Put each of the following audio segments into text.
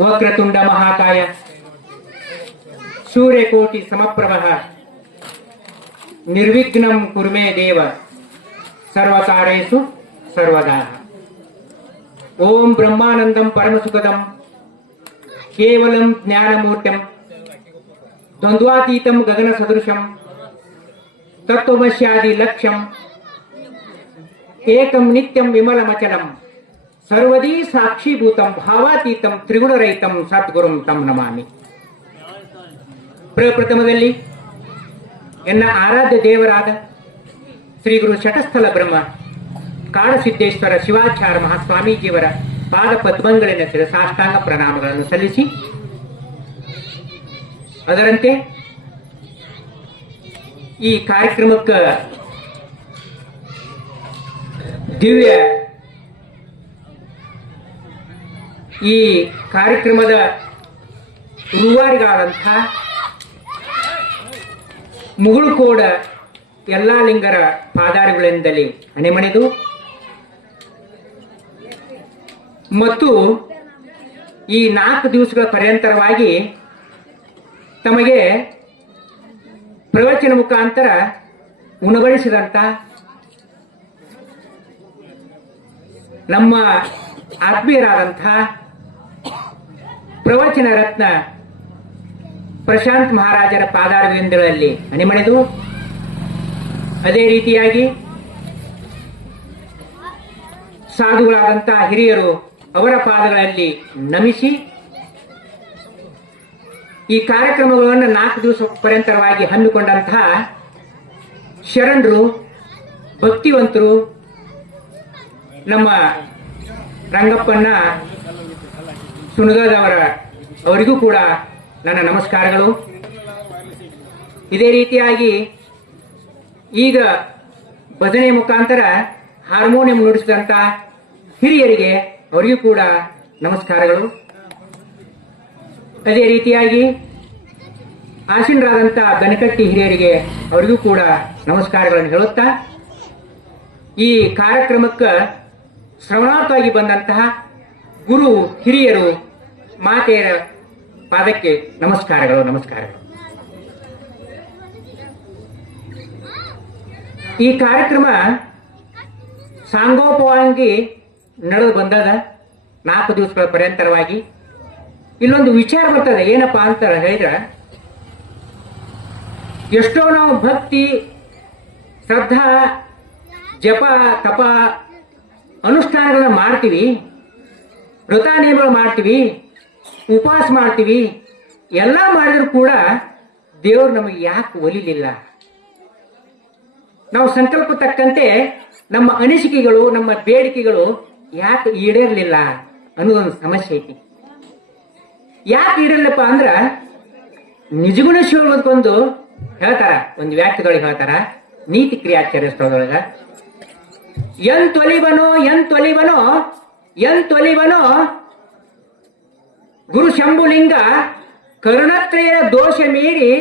वक्रतुण्ड महाकाय। सूर्यकोटि समप्रभः। निर्विघ्नं कुर्मे देव। सर्वकारेषु सर्वदा। ॐ ब्रह्मानन्दं परमसुखदं। केवलं ज्ञानमूर्तं द्वन्द्वातीतं गगनसदृशं। तत्त्वमस्यादिलक्ष्यम् एकं नित्यं विमलमचलम्। ಸರ್ವದೀ ಸಾಕ್ಷೀಭೂತಂ ಭಾವಾತೀತಂ ತ್ರಿಗುಣರಹಿತಂ ಸದ್ಗುರುಂ ತಂ ನಮಾಮಿ. ಪ್ರಪ್ರಥಮದಲ್ಲಿ ಎನ್ನ ಆರಾಧ್ಯ ದೇವರಾದ ಶ್ರೀ ಗುರು ಶಟಸ್ಥಲ ಬ್ರಹ್ಮ ಕಾಡಸಿದ್ದೇಶ್ವರ ಶಿವಾಚಾರ್ಯ ಮಹಾಸ್ವಾಮೀಜಿಯವರ ಪಾದ ಪದ್ಮಂಗಳಿನ ಶಿರಸಾಷ್ಟಾಂಗ ಪ್ರಣಾಮಗಳನ್ನು ಸಲ್ಲಿಸಿ, ಅದರಂತೆ ಈ ಕಾರ್ಯಕ್ರಮಕ್ಕೆ ದಿವ್ಯ ಈ ಕಾರ್ಯಕ್ರಮದ ರೂವಾರಿಗಳಾದಂಥ ಮುಗುಳುಕೋಡ ಎಲ್ಲ ಲಿಂಗರ ಪಾದಾರಿಗಳಿಂದಲೇ ಅಣೆಮಣೆದು ಮತ್ತು ಈ ನಾಲ್ಕು ದಿವಸಗಳ ಪರ್ಯಂತರವಾಗಿ ತಮಗೆ ಪ್ರವಚನ ಮುಖಾಂತರ ಉಣಬಡಿಸಿದಂತ ನಮ್ಮ ಆತ್ಮೀಯರಾದಂಥ ಪ್ರವಚನ ರತ್ನ ಪ್ರಶಾಂತ್ ಮಹಾರಾಜರ ಪಾದಾರ್ವಿಂದಗಳಲ್ಲಿ ಅಣಿಮಣೆದು ಅದೇ ರೀತಿಯಾಗಿ ಸಾಧುಗಳಾದಂತಹ ಹಿರಿಯರು ಅವರ ಪಾದಗಳಲ್ಲಿ ನಮಿಸಿ ಈ ಕಾರ್ಯಕ್ರಮಗಳನ್ನು ನಾಲ್ಕು ದಿವಸ ಪರ್ಯಂತರವಾಗಿ ಹಮ್ಮಿಕೊಂಡಂತಹ ಶರಣರು, ಭಕ್ತಿವಂತರು ನಮ್ಮ ರಂಗಪ್ಪನ ಸುಣಗದವರ ಅವರಿಗೂ ಕೂಡ ನನ್ನ ನಮಸ್ಕಾರಗಳು. ಇದೇ ರೀತಿಯಾಗಿ ಈಗ ಭಜನೆ ಮುಖಾಂತರ ಹಾರ್ಮೋನಿಯಂ ನುಡಿಸಿದಂಥ ಹಿರಿಯರಿಗೆ ಅವರಿಗೂ ಕೂಡ ನಮಸ್ಕಾರಗಳು. ಅದೇ ರೀತಿಯಾಗಿ ಆಸೀನರಾದಂಥ ದನಕಟ್ಟಿ ಹಿರಿಯರಿಗೆ ಅವರಿಗೂ ಕೂಡ ನಮಸ್ಕಾರಗಳನ್ನು ಹೇಳುತ್ತಾ, ಈ ಕಾರ್ಯಕ್ರಮಕ್ಕೆ ಶ್ರವಣಾರ್ಥವಾಗಿ ಬಂದಂತಹ ಗುರು ಹಿರಿಯರು ಮಾತೆಯರ ಪಾದಕ್ಕೆ ನಮಸ್ಕಾರಗಳು ನಮಸ್ಕಾರಗಳು. ಈ ಕಾರ್ಯಕ್ರಮ ಸಾಂಗೋಪವಾಗಿ ನಡೆದು ಬಂದದ ನಾಲ್ಕು ದಿವಸಗಳ ಪರ್ಯಂತರವಾಗಿ ಇಲ್ಲೊಂದು ವಿಚಾರ ಬರ್ತದೆ, ಏನಪ್ಪಾ ಅಂತ ಹೇಳಿದ್ರೆ, ಎಷ್ಟೋ ನಾವು ಭಕ್ತಿ, ಶ್ರದ್ಧಾ, ಜಪ, ತಪ ಅನುಷ್ಠಾನಗಳನ್ನ ಮಾಡ್ತೀವಿ. ವ್ರತ ನಿಯಮ ಮಾಡ್ತೀವಿ, ಉಪವಾಸ ಮಾಡ್ತೀವಿ, ಎಲ್ಲ ಮಾಡಿದ್ರು ಕೂಡ ದೇವರು ನಮಗೆ ಯಾಕೆ ಒಲಿಲಿಲ್ಲ? ನಾವು ಸಂಕಲ್ಪ ತಕ್ಕಂತೆ ನಮ್ಮ ಅನಿಸಿಕೆಗಳು, ನಮ್ಮ ಬೇಡಿಕೆಗಳು ಯಾಕೆ ಈಡೇರಲಿಲ್ಲ ಅನ್ನೋದೊಂದು ಸಮಸ್ಯೆ ಐತಿ. ಯಾಕೆ ಈಡೇರಲಿಲ್ಲಪ್ಪ ಅಂದ್ರ ನಿಜಗುಣ ಶಿವಗೊಂದು ಹೇಳ್ತಾರ, ಒಂದು ವ್ಯಾಖ್ಯದೊಳಗೆ ಹೇಳ್ತಾರ, ನೀತಿ ಕ್ರಿಯಾಚರಿಸೋದ್ರೊಳಗ. ಎಂತೊಲಿವನೋ ಎಂತೊಲಿವನೋ ಎಂತೊಲಿವನೋ ಗುರು ಶಂಭುಲಿಂಗ ಕರುಣತ್ರಯ ದೋಷ ಮೀರಿ,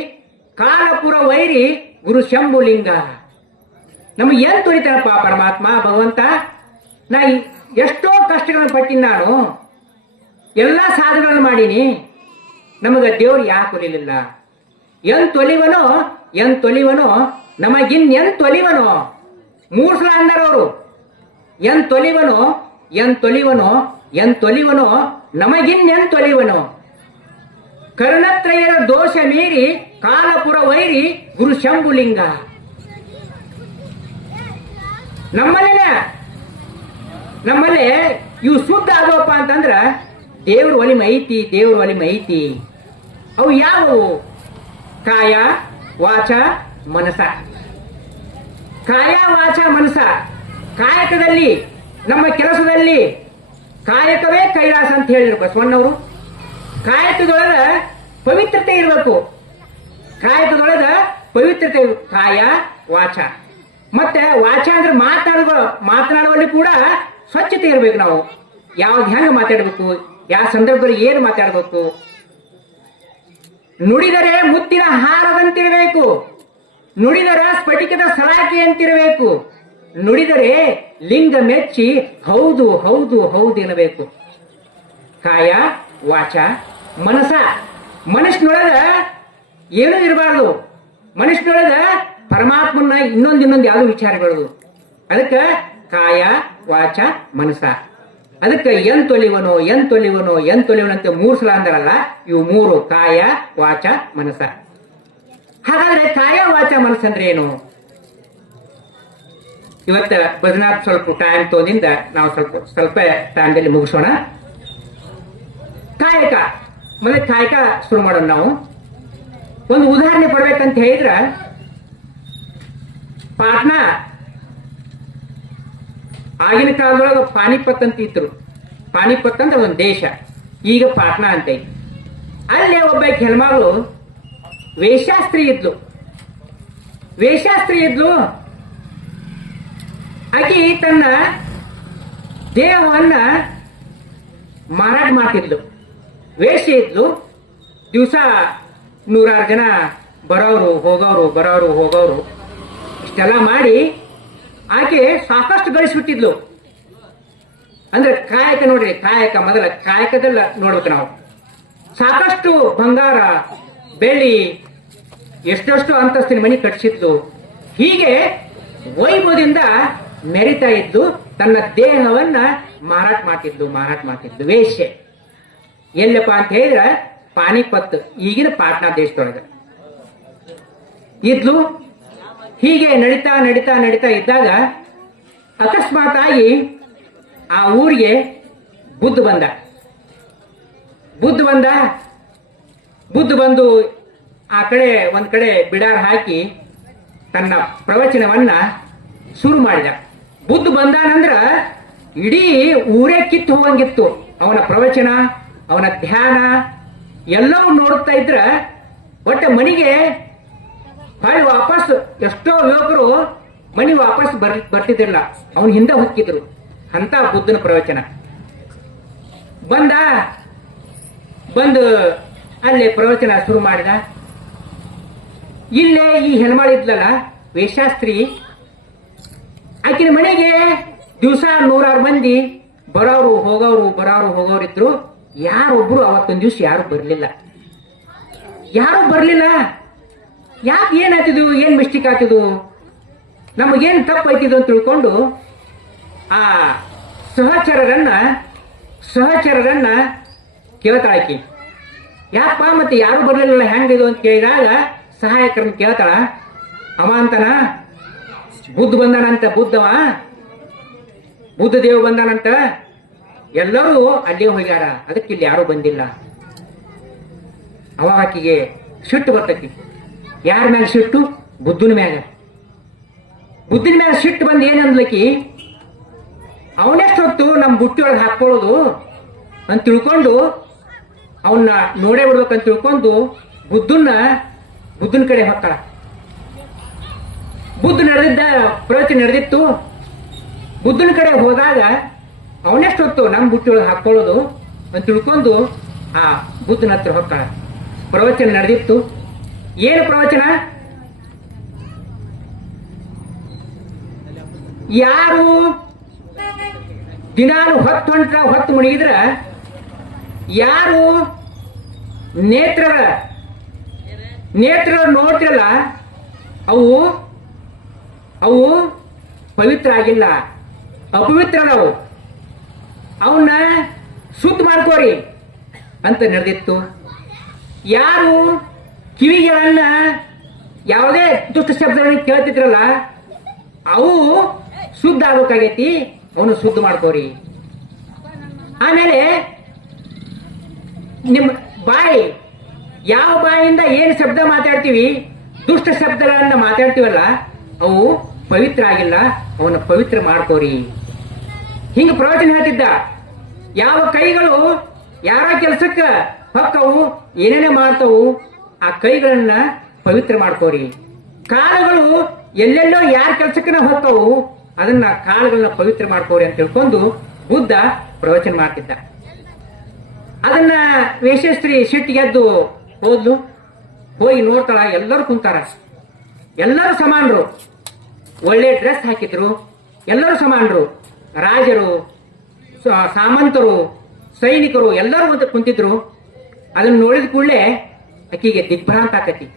ಕಾಲಪುರ ವೈರಿ ಗುರು ಶಂಭುಲಿಂಗ. ನಮಗೆ ಏನ್ ತೊಳಿತಾನಪ್ಪ ಪರಮಾತ್ಮ, ಭಗವಂತ? ನಾ ಎಷ್ಟೋ ಕಷ್ಟಗಳನ್ನು ಪಟ್ಟಿನ ನಾನು. ಎಲ್ಲ ಸಾಧನೆಗಳನ್ನು ಮಾಡೀನಿ. ನಮಗೆ ದೇವ್ರು ಯಾಕೆ ಒಲಿಲಿಲ್ಲ ಎನ್ ತೊಲಿವನೋ ಎನ್ ತೊಲಿವನೋ, ನಮಗಿನ್ ಎನ್ ತೊಲಿವನೋ? ಮೂರ್ಸಲ ಸಲ ಅಂದರು ಎನ್ ತೊಲಿವನೋ ಎನ್ ತೊಲಿವನೋ ಎನ್ ತೊಲಿವನೋ ನಮಗಿನ್ ಎನ್ ತೊಲಿವನೋ. ಕರ್ಣತ್ರಯರ ದೋಷ ಮೀರಿ, ಕಾಲಪುರ ವೈರಿ ಗುರು ಶಂಭುಲಿಂಗ. ನಮ್ಮಲ್ಲೇ, ನಮ್ಮಲ್ಲಿ ಇವು ಶುದ್ಧ ಆಗೋಪ್ಪ ಅಂತಂದ್ರ ದೇವ್ರ ಒಲಿ ಐತಿ ದೇವ್ರ ಒಲಿ ಐತಿ ಅವು ಯಾವುವು? ಕಾಯ, ವಾಚ, ಮನಸ. ಕಾಯ, ವಾಚ, ಮನಸ. ಕಾಯಕದಲ್ಲಿ ನಮ್ಮ ಕೆಲಸದಲ್ಲಿ ಕಾಯಕವೇ ಕೈಲಾಸ ಅಂತ ಹೇಳಿದ್ರು ಬಸವಣ್ಣವರು ಕಾಯಕದೊಳಗ ಪವಿತ್ರತೆ ಇರಬೇಕು. ಕಾಯಕದೊಳಗ ಪವಿತ್ರತೆ. ಕಾಯ, ವಾಚ. ಮತ್ತೆ ವಾಚ ಅಂದ್ರೆ ಮಾತಾಡುವ, ಮಾತನಾಡುವಲ್ಲಿ ಕೂಡ ಸ್ವಚ್ಛತೆ ಇರಬೇಕು ನಾವು. ಯಾವ್ದು ಹೆಂಗ ಮಾತಾಡಬೇಕು, ಯಾವ ಸಂದರ್ಭದಲ್ಲಿ ಏನು ಮಾತಾಡಬೇಕು. ನುಡಿದರೆ ಮುತ್ತಿನ ಹಾರದಂತಿರಬೇಕು. ನುಡಿದರೆ ಸ್ಫಟಿಕದ ಸಲಾಕೆ ಅಂತಿರಬೇಕು. ನುಡಿದರೆ ಲಿಂಗ ಮೆಚ್ಚಿ, ಹೌದು ಹೌದು ಹೌದು ಎನ್ನಬೇಕು. ಕಾಯ, ವಾಚ, ಮನಸ. ಮನಸ್ಸಿನೊಳಗ ಏನೂ ಇರಬಾರ್ದು. ಮನಸ್ಸಿನೊಳಗ ಪರಮಾತ್ಮನ ಇನ್ನೊಂದು ಇನ್ನೊಂದು ಯಾವುದು ವಿಚಾರಗಳು ಅದಕ್ಕೆ ಕಾಯ, ವಾಚ, ಮನಸ. ಅದಕ್ಕೆ ತೊಲಿವನು, ಎನ್ ತೊಲಿವನು ಅಂತ ಮೂರು ಸಲ ಅಂದಾರಲ್ಲ, ಇವು ಮೂರು ಕಾಯ, ವಾಚ, ಮನಸ. ಹಾಗಾದ್ರೆ ಕಾಯ, ವಾಚ ಮನಸ್ಸಂದ್ರೆ ಏನು? ಇವತ್ತ ಬದನಾಥ್ ಸ್ವಲ್ಪ ಟೈಮ್ ತೋದಿಂದ ನಾವು ಸ್ವಲ್ಪ ಸ್ವಲ್ಪ ಟೈಮ್ದಲ್ಲಿ ಮುಗಿಸೋಣ. ಕಾಯಕ. ಮತ್ತೆ ಕಾಯಕ ಶುರು ಮಾಡೋಣ ನಾವು. ಒಂದು ಉದಾಹರಣೆ ಕೊಡ್ಬೇಕಂತ ಹೇಳಿದ್ರ, ಪಾಟ್ನಾ ಆಗಿನ ಕಾಲದೊಳಗೆ ಪಾನಿಪತ್ ಅಂತ ಇತ್ತು ಪಾನಿಪತ್ ಅಂದ್ರೆ ಒಂದು ದೇಶ. ಈಗ ಪಾಟ್ನಾ ಅಂತ ಅಲ್ಲಿ ಒಬ್ಬ ಹೆಣ್ಮಗಳು ವೇಷಾಸ್ತ್ರಿ ಇದ್ಲು. ವೇಷಾಸ್ತ್ರಿ ಇದ್ಲು ಆಕಿ ತನ್ನ ದೇಹವನ್ನ ಮಾರಾಟ ಮಾಡ್ತಿದ್ಲು. ವೇಷ ಇದ್ಲು. ದಿವಸ ನೂರಾರು ಜನ ಬರೋರು, ಹೋಗೋರು ಬರೋರು, ಹೋಗೋರು. ಇಷ್ಟೆಲ್ಲ ಮಾಡಿ ಆಕೆ ಸಾಕಷ್ಟು ಗಳಿಸ್ಬಿಟ್ಟಿದ್ಲು. ಅಂದ್ರೆ ಕಾಯಕ ನೋಡ್ರಿ, ಕಾಯಕ ಮೊದಲ ಕಾಯಕದಲ್ಲ ನೋಡ್ಬೇಕು ನಾವು. ಸಾಕಷ್ಟು ಬಂಗಾರ, ಬೆಳ್ಳಿ, ಎಷ್ಟೆಷ್ಟು ಅಂತಸ್ತಿನ ಮನೆ ಕಟ್ಸಿದ್ಲು. ಹೀಗೆ ವೈಭವದಿಂದ ಮೆರಿತಾ ಇದ್ದು ತನ್ನ ದೇಹವನ್ನ ಮಾರಾಟ ಮಾಡ್ತಿದ್ದು ಮಾರಾಟ ಮಾಡ್ತಿದ್ದು. ವೇಶ್ಯೆ. ಎಲ್ಲಪ್ಪ ಅಂತ ಹೇಳಿದ್ರೆ ಪಾನಿಪತ್, ಈಗಿನ ಪಾಟ್ನಾ ದೇಶದೊಳಗೆ. ಇದ್ಲು ಹೀಗೆ ನಡೀತಾ ನಡೀತಾ ನಡೀತಾ ಇದ್ದಾಗ ಅಕಸ್ಮಾತ್ ಆಗಿ ಆ ಊರಿಗೆ ಬುದ್ಧ ಬಂದ. ಬುದ್ಧ ಬಂದ, ಬುದ್ಧ ಬಂದು ಆ ಕಡೆ ಒಂದ್ ಕಡೆ ಬಿಡಾರ್ ಹಾಕಿ ತನ್ನ ಪ್ರವಚನವನ್ನ ಶುರು ಮಾಡಿದ. ಬುದ್ಧ ಬಂದಾನಂದ್ರ ಇಡೀ ಊರೇ ಕಿತ್ತು ಹೋಗಂಗಿತ್ತು. ಅವನ ಪ್ರವಚನ, ಅವನ ಧ್ಯಾನ, ಎಲ್ಲವೂ ನೋಡ್ತಾ ಇದ್ರ. ಒಟ್ಟ ಮನಿಗೆ ಹೊಳ್ಳಿ ವಾಪಸ್ ಎಷ್ಟೋ ಯುವಕರು ಮನಿ ವಾಪಸ್ ಬರ್ ಬರ್ತಿದ್ದಿಲ್ಲ ಅವನ ಹಿಂದೆ ಹುಕ್ಕಿದ್ರು. ಅಂತ ಬುದ್ಧನ ಪ್ರವಚನ. ಬಂದ, ಬಂದು, ಅಲ್ಲಿ ಪ್ರವಚನ ಶುರು ಮಾಡಿದ. ಇಲ್ಲೇ ಈ ಹೆಣ್ಮಾಳಿದ್ಲಲ್ಲ, ವೇಷಾಸ್ತ್ರಿ ಆಕಿನ ಮನೆಗೆ ದಿವಸ ನೂರಾರು ಮಂದಿ ಬರೋರು, ಹೋಗೋರು ಬರೋರು ಹೋಗೋರು ಇದ್ರು ಯಾರೊಬ್ರು ಅವತ್ತೊಂದು ದಿವ್ಸ ಯಾರು ಬರಲಿಲ್ಲ? ಯಾರು ಬರಲಿಲ್ಲ? ಯಾಕೆ ಏನಾಯ್ತಿದು ಏನ್ ಮಿಸ್ಟೇಕ್ ಆಗ್ತಿದು ನಮಗೇನ್ ತಪ್ಪು ಆಯ್ತಿದ್ವು ಅಂತ ತಿಳ್ಕೊಂಡು ಆ ಸಹಚರರನ್ನ ಸಹಚರರನ್ನ ಕೇಳ್ತಾಳ ಆಕಿ. ಯಾಕಪ್ಪ ಮತ್ತೆ ಯಾರು ಬರ್ಲಿಲ್ಲ? ಹೆಂಗಿದು ಅಂತ ಕೇಳಿದಾಗ ಸಹಾಯಕರನ್ನ ಕೇಳ್ತಾಳ ಅವ ಅಂತನ ಬುದ್ಧ ಬಂದಾನಂತ ಬುದ್ಧವ? ಬುದ್ಧ ದೇವ ಬಂದಾನಂತ? ಎಲ್ಲರೂ ಅಲ್ಲೇ ಹೋಗ್ಯಾರ. ಅದಕ್ಕೆ ಇಲ್ಲಿ ಯಾರು ಬಂದಿಲ್ಲ. ಅವಾಗ ಆಕಿಗೆ ಸಿಟ್ಟು ಬರ್ತೈತಿ. ಯಾರ ಮ್ಯಾಲ ಸಿಟ್ಟು? ಬುದ್ಧನ ಮ್ಯಾಗ ಬುದ್ಧನ ಮ್ಯಾಲ ಸಿಟ್ಟು ಬಂದು ಏನಂದ್ಲಕಿ ಅವನೆಷ್ಟೊತ್ತು ನಮ್ಮ ಬುಟ್ಟಿಯೊಳಗೆ ಹಾಕೊಳ್ಳೋದು ಅಂತ ತಿಳ್ಕೊಂಡು ಅವನ್ನ ನೋಡೇ ಬಿಡ್ಬೇಕಂತ ತಿಳ್ಕೊಂಡು ಬುದ್ಧನ್ನ ಬುದ್ಧನ ಕಡೆ ಹೊತ್ತಾಳ ಬುದ್ಧ ನಡೆದಿದ್ದ ಪ್ರವಚನ ನಡೆದಿತ್ತು. ಬುದ್ಧನ ಕಡೆ ಹೋದಾಗ ಅವನೆಷ್ಟೊತ್ತು ನಮ್ಮ ಬುಟ್ಟಿಯೊಳಗೆ ಹಾಕೊಳ್ಳೋದು ಅಂತ ತಿಳ್ಕೊಂಡು ಆ ಬುದ್ಧನ ಹತ್ರ ಹೊತ್ತಾಳ ಪ್ರವಚನ ನಡೆದಿತ್ತು. ಏನು ಪ್ರವಚನ? ಯಾರು ದಿನಾಲು ಹೊತ್ತು ಹೊಂಟ್ರ, ಹೊತ್ತು ಮುಣಿಗಿದ್ರ ಯಾರು ನೇತ್ರ ನೇತ್ರ ನೋಡ್ತಿರಲ್ಲ, ಅವು ಅವು ಪವಿತ್ರ ಆಗಿಲ್ಲ ಅಪವಿತ್ರ ನಾವು ಅವನ್ನ ಶುದ್ಧ ಮಾಡ್ಕೋರಿ ಅಂತ ನಡೆದಿತ್ತು. ಯಾರು ಕಿವಿಗಳನ್ನ ಯಾವುದೇ ದುಷ್ಟ ಶಬ್ದಗಳನ್ನ ಕೇಳ್ತಿದ್ರಲ್ಲ, ಅವು ಶುದ್ಧ ಆಗ್ಬೇಕಾಗೈತಿ, ಅವನು ಶುದ್ಧ ಮಾಡ್ಕೋರಿ. ಆಮೇಲೆ ನಿಮ್ಮ ಬಾಯಿ, ಯಾವ ಬಾಯಿಂದ ಏನು ಶಬ್ದ ಮಾತಾಡ್ತೀವಿ, ದುಷ್ಟ ಶಬ್ದಗಳನ್ನ ಮಾತಾಡ್ತೀವಲ್ಲ, ಅವು ಪವಿತ್ರ ಆಗಿಲ್ಲ ಅವನ ಪವಿತ್ರ ಮಾಡ್ಕೋರಿ. ಹಿಂಗ ಪ್ರವಚನ ಹೇಳ್ತಿದ್ದ. ಯಾವ ಕೈಗಳು, ಯಾರ ಕೆಲಸಕ್ಕ ಹೊಕ್ಕವು, ಏನೇನೆ ಮಾಡ್ತವು, ಆ ಕೈಗಳನ್ನ ಪವಿತ್ರ ಮಾಡ್ಕೋರಿ. ಕಾಲುಗಳು ಎಲ್ಲೆಲ್ಲೋ ಯಾರ ಕೆಲಸಕ್ಕನ ಹೊಕ್ಕವು, ಅದನ್ನ ಕಾಲುಗಳನ್ನ ಪವಿತ್ರ ಮಾಡ್ಕೋರಿ ಅಂತ ತಿಳ್ಕೊಂಡು ಬುದ್ಧ ಪ್ರವಚನ ಮಾಡ್ತಿದ್ದ. ಅದನ್ನ ವೇಷಶ್ರೀ ಸಿಟ್ಟಿಗೆದ್ದು ಹೋದ್ಲು. ಹೋಗಿ ನೋಡ್ತಾಳ, ಎಲ್ಲರೂ ಕುಂತಾರ. ಎಲ್ಲರೂ ಸಮಾನರು. ಒಳ್ಳೆ ಡ್ರೆಸ್ ಹಾಕಿದ್ರು, ಎಲ್ಲರೂ ಸಮಾನರು. ರಾಜರು ಸಾಮಂತರು, ಸೈನಿಕರು ಎಲ್ಲರೂ ಅಂತ ಕುಂತಿದ್ರು. ಅದನ್ನ ನೋಡಿದ ಕೂಡಲೇ ಅಕ್ಕಿಗೆ ದಿಗ್ಭ್ರಾಂತ ಆಕತಿ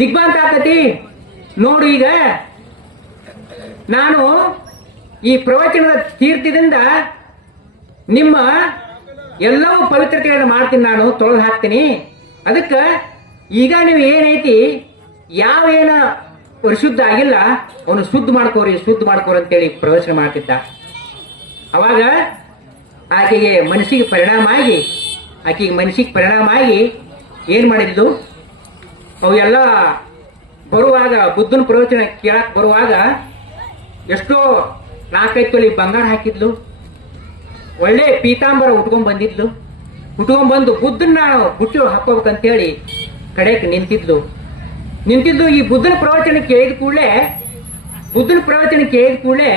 ದಿಗ್ಭ್ರಾಂತ ಆಕತಿ ನೋಡು ಈಗ, ನಾನು ಈ ಪ್ರವಚನದ ತೀರ್ಥದಿಂದ ನಿಮ್ಮ ಎಲ್ಲವೂ ಪವಿತ್ರತೆಯನ್ನು ಮಾಡ್ತೀನಿ, ನಾನು ತೊಳೆದು ಹಾಕ್ತೀನಿ. ಅದಕ್ಕೆ ಈಗ ನೀವು ಏನೈತಿ ಯಾವ ಏನ ಪರಿಶುದ್ಧ ಆಗಿಲ್ಲ, ಅವನು ಶುದ್ಧ ಮಾಡ್ಕೋರಿ ಶುದ್ಧ ಮಾಡ್ಕೋರಿ ಅಂತೇಳಿ ಪ್ರವಚನ ಮಾಡ್ತಿದ್ದ. ಅವಾಗ ಆಕೆಗೆ ಮನಸ್ಸಿಗೆ ಪರಿಣಾಮ ಆಗಿ, ಆಕೆಗೆ ಮನಸ್ಸಿಗೆ ಪರಿಣಾಮ ಆಗಿ ಏನು ಮಾಡಿದ್ಲು ಅವೆಲ್ಲ ಬರುವಾಗ, ಬುದ್ಧನ ಪ್ರವಚನ ಕೇಳಕ್ಕೆ ಬರುವಾಗ ಎಷ್ಟೋ ನಾಲ್ಕೈದು ತೊಲಿ ಬಂಗಾರ ಹಾಕಿದ್ಲು. ಒಳ್ಳೆ ಪೀತಾಂಬರ ಉಟ್ಕೊಂಡ್ ಬಂದಿದ್ಲು. ಉಟ್ಕೊಂಡ್ ಬಂದು ಬುದ್ಧನ ಬುಟ್ಟಿ ಹಾಕೋಬೇಕಂತೇಳಿ ಕಡೆಗೆ ನಿಂತಿದ್ಲು. ನಿಂತಿದ್ದು ಈ ಬುದ್ಧನ ಪ್ರವಚನ ಕೇಳಿದ ಕೂಡಲೇ ಬುದ್ಧನ ಪ್ರವಚನ ಕೇಳಿದ ಕೂಡಲೇ